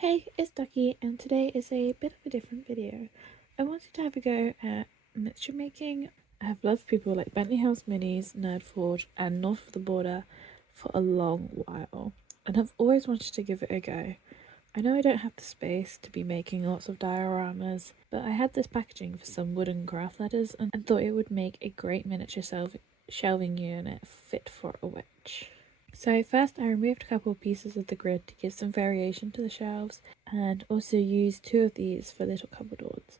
Hey, it's Ducky, and today is a bit of a different video. I wanted to have a go at miniature making. I have loved people like Bentley House Minis, Nerdforge, and North of the Border for a long while, and have always wanted to give it a go. I know I don't have the space to be making lots of dioramas, but I had this packaging for some wooden craft letters and thought it would make a great miniature shelving unit fit for a witch. So first I removed a couple of pieces of the grid to give some variation to the shelves, and also used two of these for little cupboards.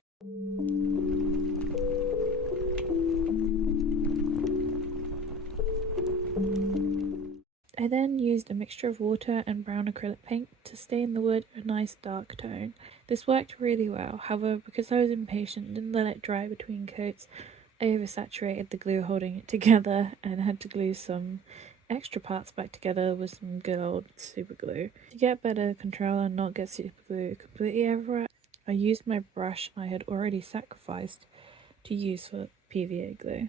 I then used a mixture of water and brown acrylic paint to stain the wood a nice dark tone. This worked really well, however, because I was impatient and didn't let it dry between coats, I oversaturated the glue holding it together and had to glue some extra parts back together with some good old super glue. To get better control and not get super glue completely everywhere, I used my brush I had already sacrificed to use for PVA glue.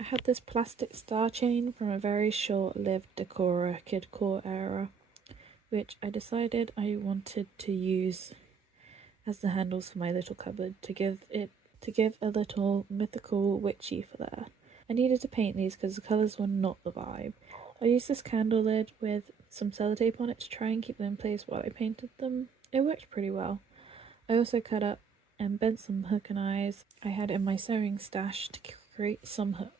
I had this plastic star chain from a very short-lived Decora Kidcore era, which I decided I wanted to use as the handles for my little cupboard to give a little mythical witchy flair. I needed to paint these because the colours were not the vibe. I used this candle lid with some sellotape on it to try and keep them in place while I painted them. It worked pretty well. I also cut up and bent some hook and eyes I had in my sewing stash to create some hooks.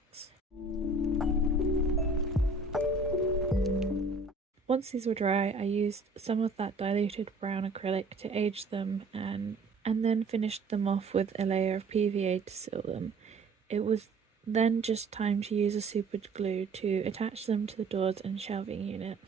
Once these were dry, I used some of that diluted brown acrylic to age them and then finished them off with a layer of PVA to seal them. It was then just time to use a super glue to attach them to the doors and shelving unit.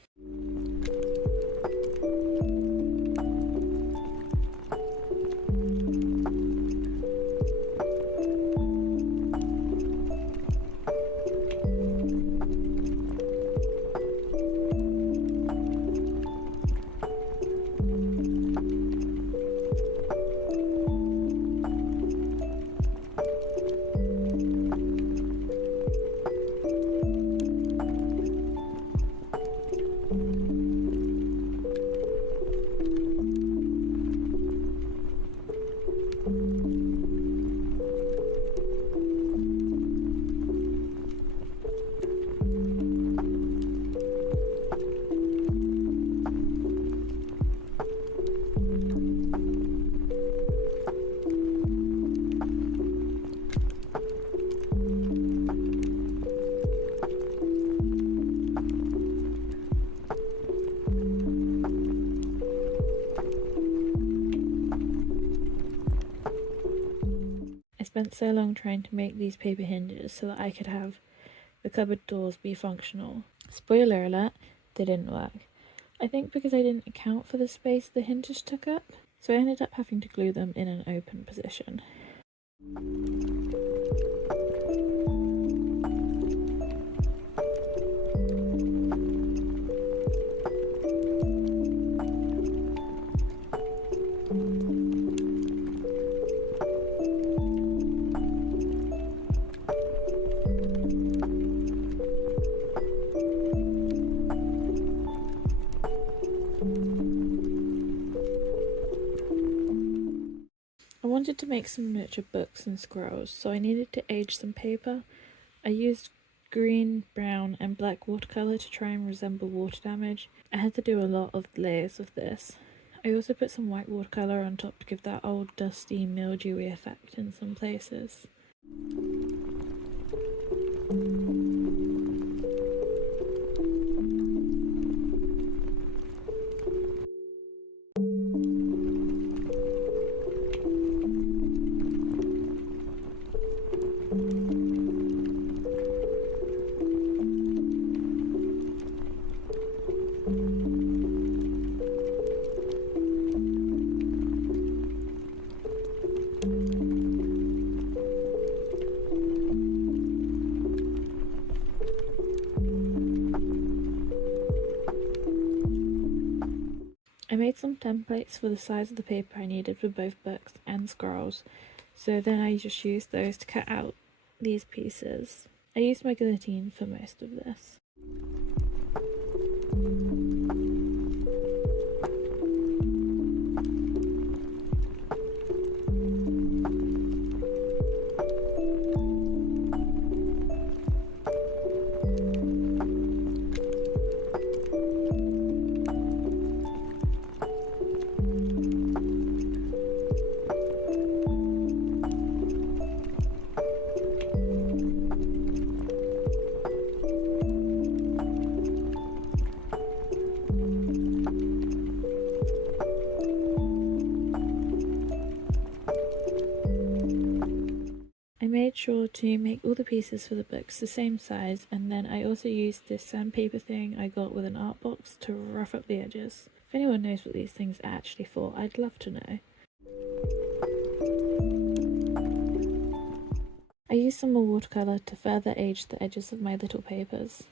I spent so long trying to make these paper hinges so that I could have the cupboard doors be functional. Spoiler alert, they didn't work. I think because I didn't account for the space the hinges took up, so I ended up having to glue them in an open position. I wanted to make some miniature books and scrolls, so I needed to age some paper. I used green, brown, and black watercolour to try and resemble water damage. I had to do a lot of layers of this. I also put some white watercolour on top to give that old dusty, mildewy effect in some places. I made some templates for the size of the paper I needed for both books and scrolls, so then I just used those to cut out these pieces. I used my guillotine for most of this. I made sure to make all the pieces for the books the same size, and then I also used this sandpaper thing I got with an art box to rough up the edges. If anyone knows what these things are actually for, I'd love to know. I used some more watercolour to further age the edges of my little papers.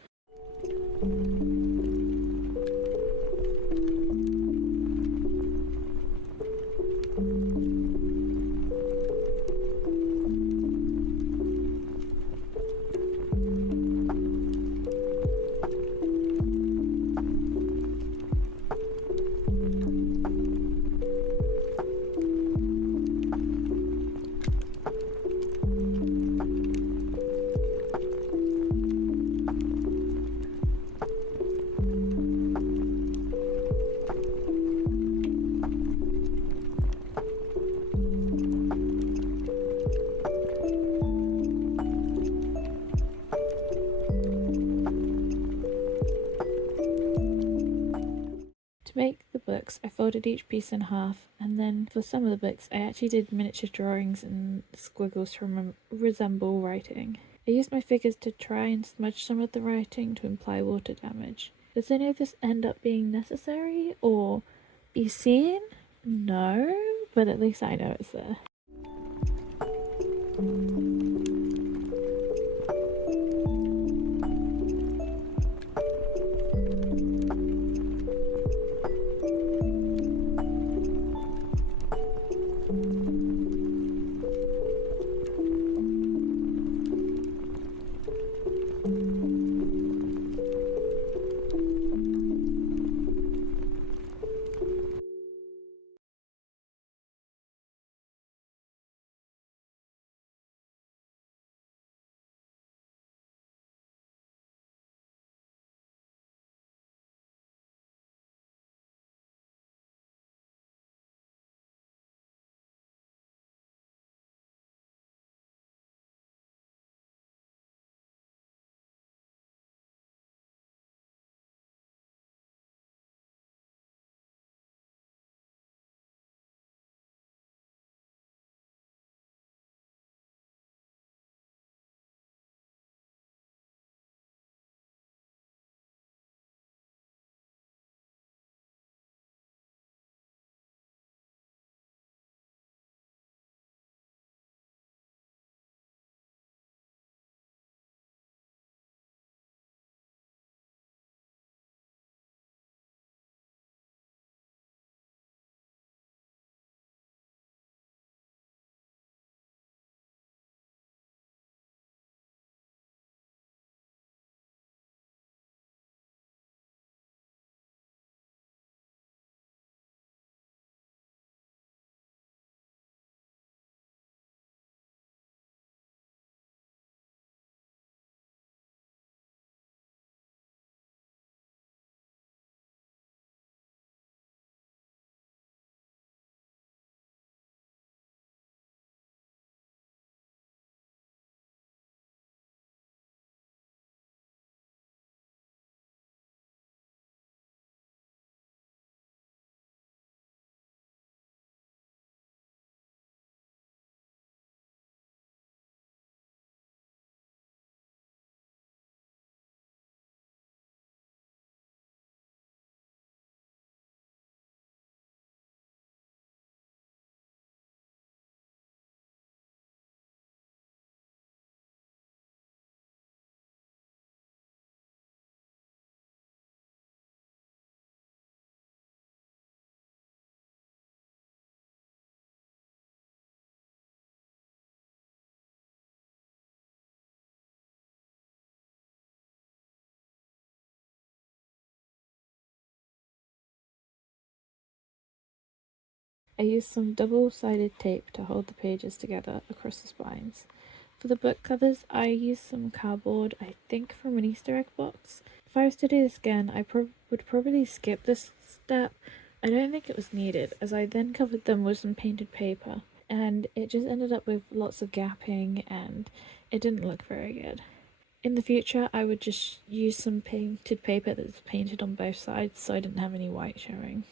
To make the books, I folded each piece in half, and then for some of the books, I actually did miniature drawings and squiggles to resemble writing. I used my figures to try and smudge some of the writing to imply water damage. Does any of this end up being necessary or be seen? No, but at least I know it's there. I used some double-sided tape to hold the pages together across the spines. For the book covers, I used some cardboard, I think from an Easter egg box. If I was to do this again, I would probably skip this step. I don't think it was needed, as I then covered them with some painted paper, and it just ended up with lots of gapping, and it didn't look very good. In the future, I would just use some painted paper that's painted on both sides so I didn't have any white showing.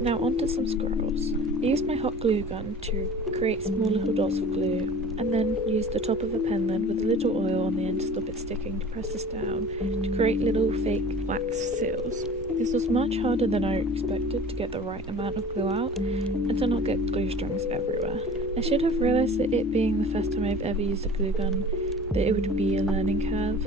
Now onto some squirrels. I used my hot glue gun to create small little dots of glue, and then used the top of a pen lid with a little oil on the end to stop it sticking to press this down to create little fake wax seals. This was much harder than I expected to get the right amount of glue out and to not get glue strings everywhere. I should have realised that it being the first time I've ever used a glue gun, that it would be a learning curve.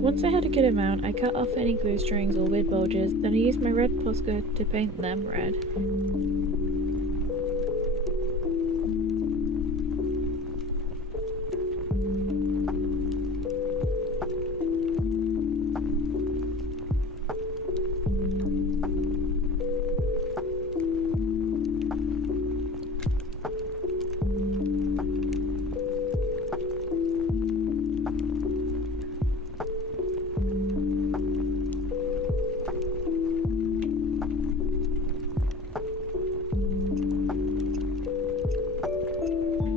Once I had a good amount, I cut off any glue strings or weird bulges, then I used my red Posca to paint them red.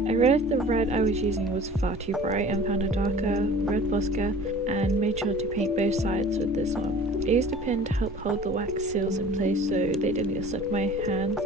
I realised the red I was using was far too bright and found a darker red Posca and made sure to paint both sides with this one. I used a pin to help hold the wax seals in place so they didn't get stuck in my hands.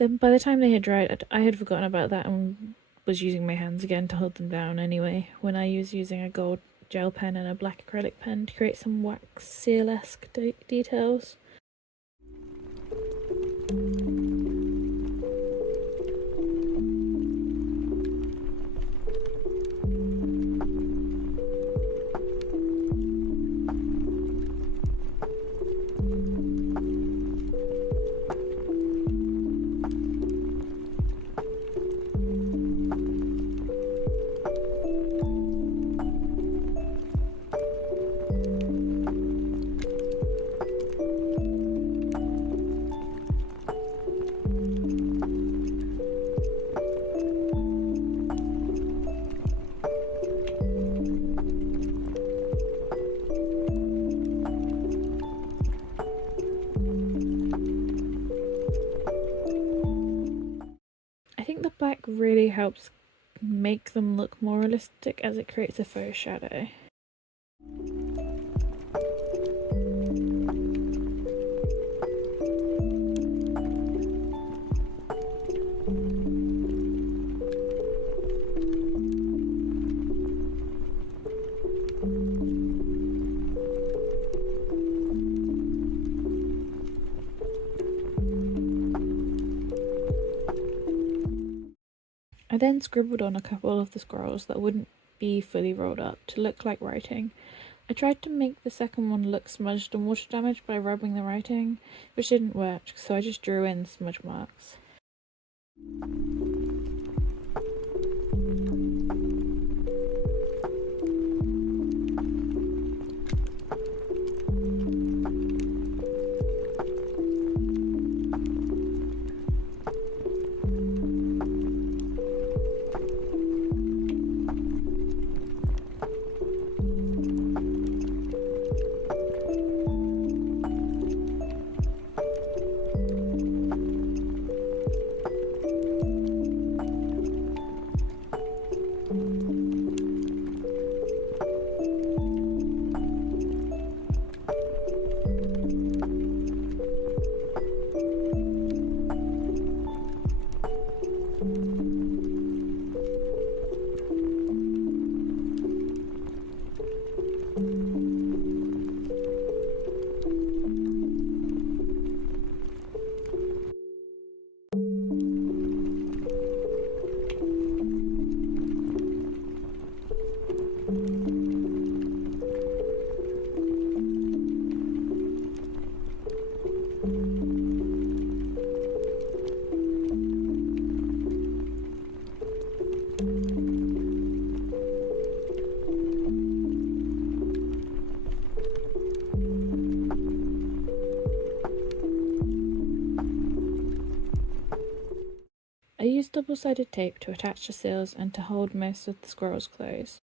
Then by the time they had dried, I had forgotten about that and was using my hands again to hold them down anyway, when I was using a gold gel pen and a black acrylic pen to create some wax seal-esque details. I think the black really helps make them look more realistic as it creates a faux shadow. I then scribbled on a couple of the scrolls that wouldn't be fully rolled up to look like writing. I tried to make the second one look smudged and water damaged by rubbing the writing, which didn't work, so I just drew in smudge marks. I used double-sided tape to attach the seals and to hold most of the scrolls closed.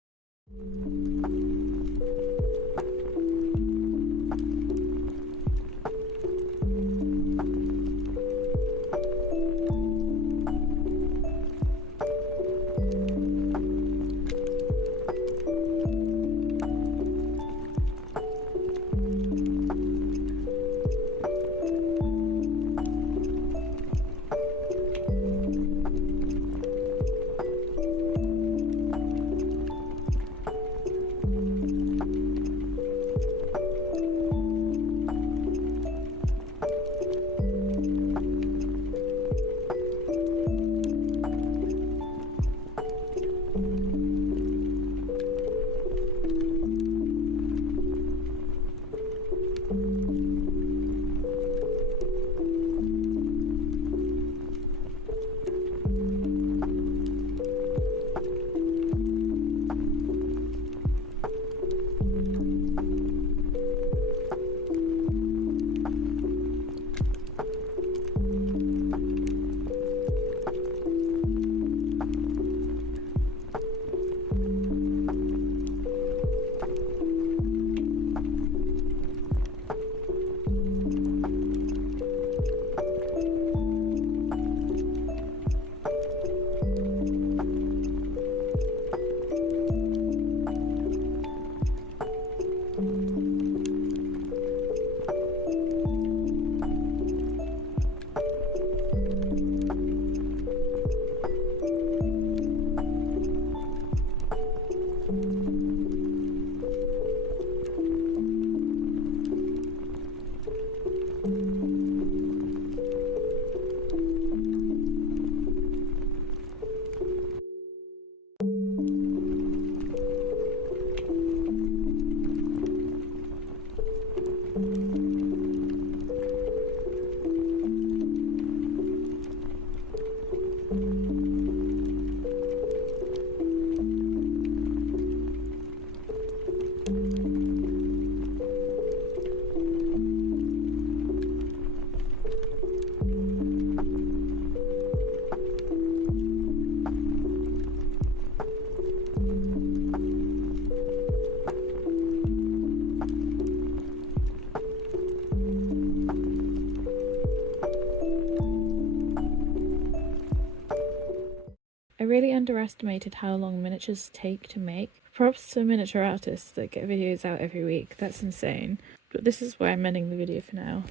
underestimated how long miniatures take to make. Props to miniature artists that get videos out every week, that's insane. But this is why I'm ending the video for now.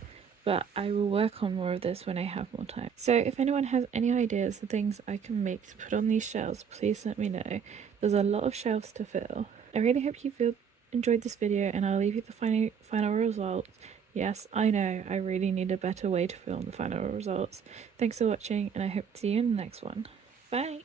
But I will work on more of this when I have more time. So if anyone has any ideas of things I can make to put on these shelves, please let me know. There's a lot of shelves to fill. I really hope you enjoyed this video, and I'll leave you the final results. Yes, I know, I really need a better way to film the final results. Thanks for watching, and I hope to see you in the next one. Bye!